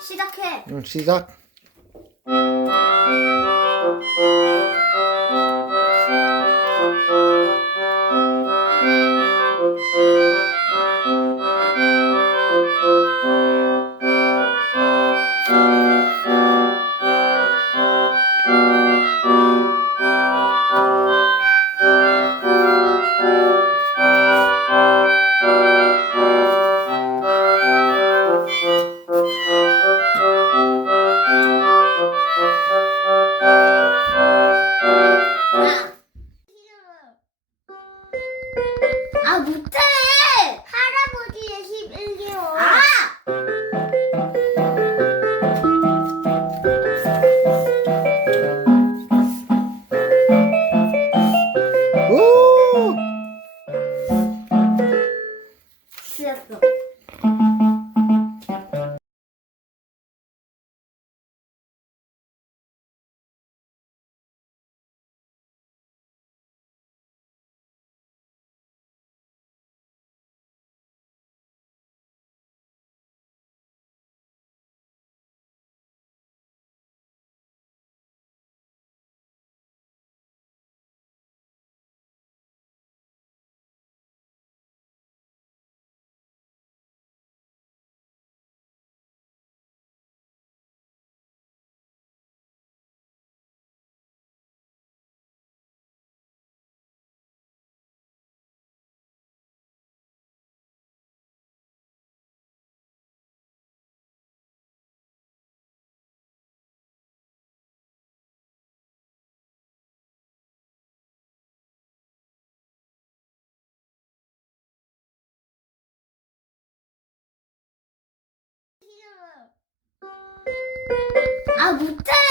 시작해. 응, 시작. 아 못해. 할아버지의 11개월. 아. 오! 쓰였어. 아 못해.